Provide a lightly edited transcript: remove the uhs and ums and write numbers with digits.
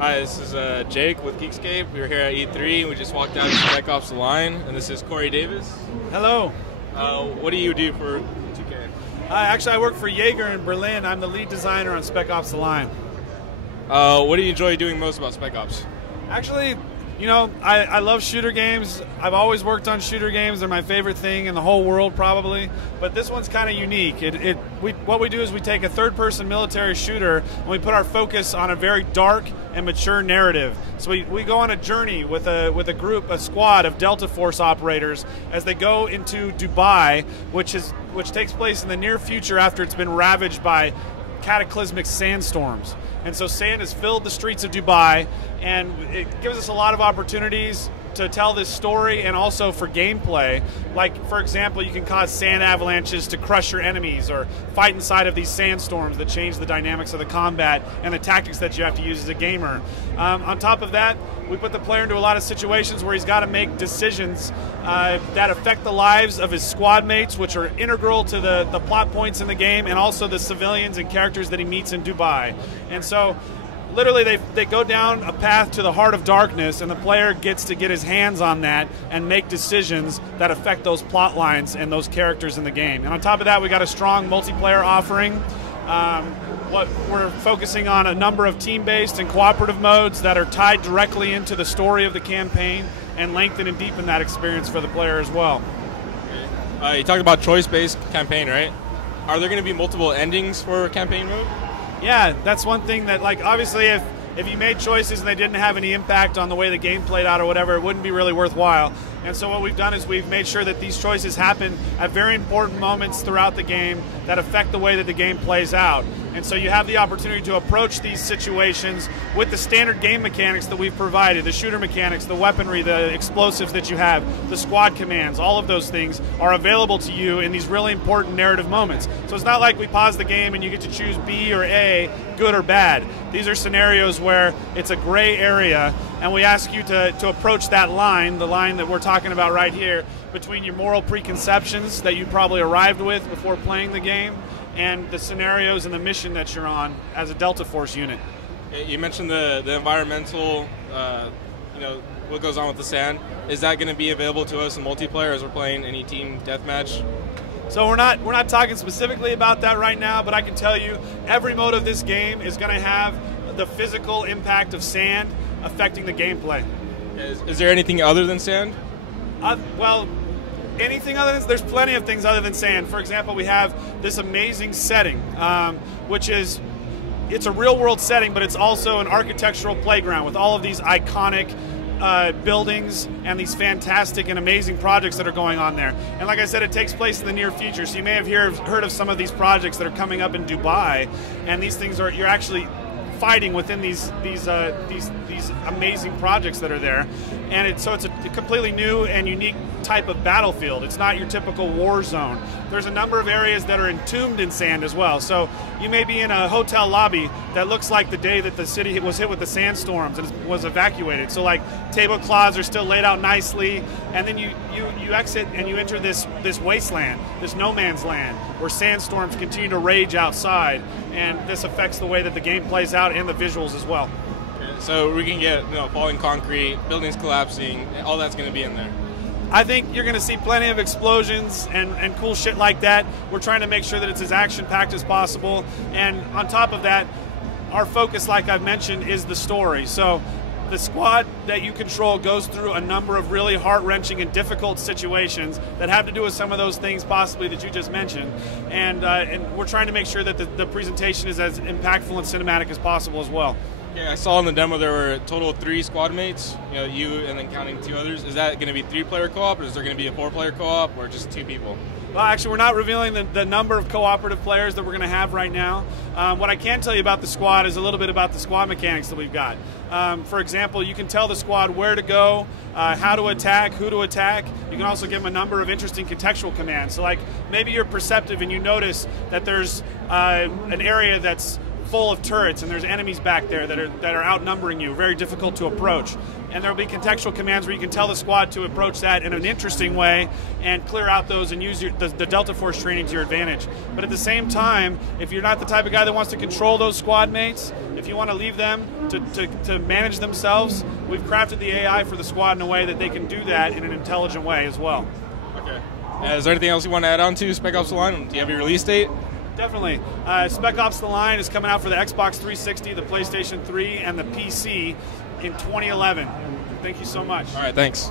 Hi, this is Jake with Geekscape. We were here at E3 and we just walked out of Spec Ops The Line, and this is Corey Davis. Hello. What do you do for 2K? Actually, I work for Jaeger in Berlin. I'm the lead designer on Spec Ops The Line. What do you enjoy doing most about Spec Ops? Actually, you know, I love shooter games. I've always worked on shooter games. They're my favorite thing in the whole world, probably. But this one's kind of unique. What we do is we take a third-person military shooter and we put our focus on a very dark and mature narrative. So we go on a journey with a squad of Delta Force operators as they go into Dubai, which takes place in the near future after it's been ravaged by cataclysmic sandstorms. And so sand has filled the streets of Dubai, and it gives us a lot of opportunities to tell this story and also for gameplay. Like, for example, you can cause sand avalanches to crush your enemies or fight inside of these sandstorms that change the dynamics of the combat and the tactics that you have to use as a gamer. On top of that, we put the player into a lot of situations where he's got to make decisions that affect the lives of his squad mates, which are integral to the plot points in the game, and also the civilians and characters that he meets in Dubai. And so literally they go down a path to the heart of darkness, and the player gets to get his hands on that and make decisions that affect those plot lines and those characters in the game. And on top of that, we got a strong multiplayer offering. We're focusing on a number of team-based and cooperative modes that are tied directly into the story of the campaign and lengthen and deepen that experience for the player as well. You talked about choice-based campaign, right? Are there going to be multiple endings for campaign mode? Yeah, that's one thing that, like, obviously if you made choices and they didn't have any impact on the way the game played out or whatever, it wouldn't be really worthwhile. And so what we've done is we've made sure that these choices happen at very important moments throughout the game that affect the way that the game plays out. And so you have the opportunity to approach these situations with the standard game mechanics that we've provided, the shooter mechanics, the weaponry, the explosives that you have, the squad commands, all of those things are available to you in these really important narrative moments. So it's not like we pause the game and you get to choose B or A, good or bad. These are scenarios where it's a gray area, and we ask you to approach that line, the line that we're talking about right here, between your moral preconceptions that you probably arrived with before playing the game and the scenarios and the mission that you're on as a Delta Force unit. You mentioned the environmental, what goes on with the sand. Is that going to be available to us in multiplayer as we're playing any team deathmatch? So we're not talking specifically about that right now, but I can tell you every mode of this game is going to have the physical impact of sand affecting the gameplay. Is there anything other than sand? Well, anything other than, there's plenty of things other than sand. For example, we have this amazing setting, which is, it's a real world setting, but it's also an architectural playground with all of these iconic buildings and these fantastic and amazing projects that are going on there. And like I said, it takes place in the near future, so you may have heard of some of these projects that are coming up in Dubai, and these things you're actually fighting within these amazing projects that are there. And so it's a completely new and unique type of battlefield. It's not your typical war zone. There's a number of areas that are entombed in sand as well. So you may be in a hotel lobby that looks like the day that the city was hit with the sandstorms and was evacuated. So like tablecloths are still laid out nicely, and then you exit and you enter this wasteland, this no man's land, where sandstorms continue to rage outside, and this affects the way that the game plays out and the visuals as well. So we can get falling concrete, buildings collapsing, all that's going to be in there. I think you're going to see plenty of explosions and cool shit like that. We're trying to make sure that it's as action-packed as possible. And on top of that, our focus, like I've mentioned, is the story. So the squad that you control goes through a number of really heart-wrenching and difficult situations that have to do with some of those things possibly that you just mentioned. And we're trying to make sure that the presentation is as impactful and cinematic as possible as well. Yeah, I saw in the demo there were a total of 3 squad mates, you and then counting 2 others. Is that going to be 3-player co-op, or is there going to be a 4-player co-op, or just 2 people? Well, actually, we're not revealing the number of cooperative players that we're going to have right now. What I can tell you about the squad is a little bit about the squad mechanics that we've got. For example, you can tell the squad where to go, how to attack, who to attack. You can also give them a number of interesting contextual commands. So like maybe you're perceptive and you notice that there's an area that's full of turrets and there's enemies back there that are outnumbering you, very difficult to approach. And there will be contextual commands where you can tell the squad to approach that in an interesting way and clear out those and use the Delta Force training to your advantage. But at the same time, if you're not the type of guy that wants to control those squad mates, if you want to leave them to manage themselves, we've crafted the AI for the squad in a way that they can do that in an intelligent way as well. Okay. Is there anything else you want to add on to Spec Ops The Line? Do you have your release date? Definitely. Spec Ops The Line is coming out for the Xbox 360, the PlayStation 3, and the PC in 2011. Thank you so much. All right, thanks.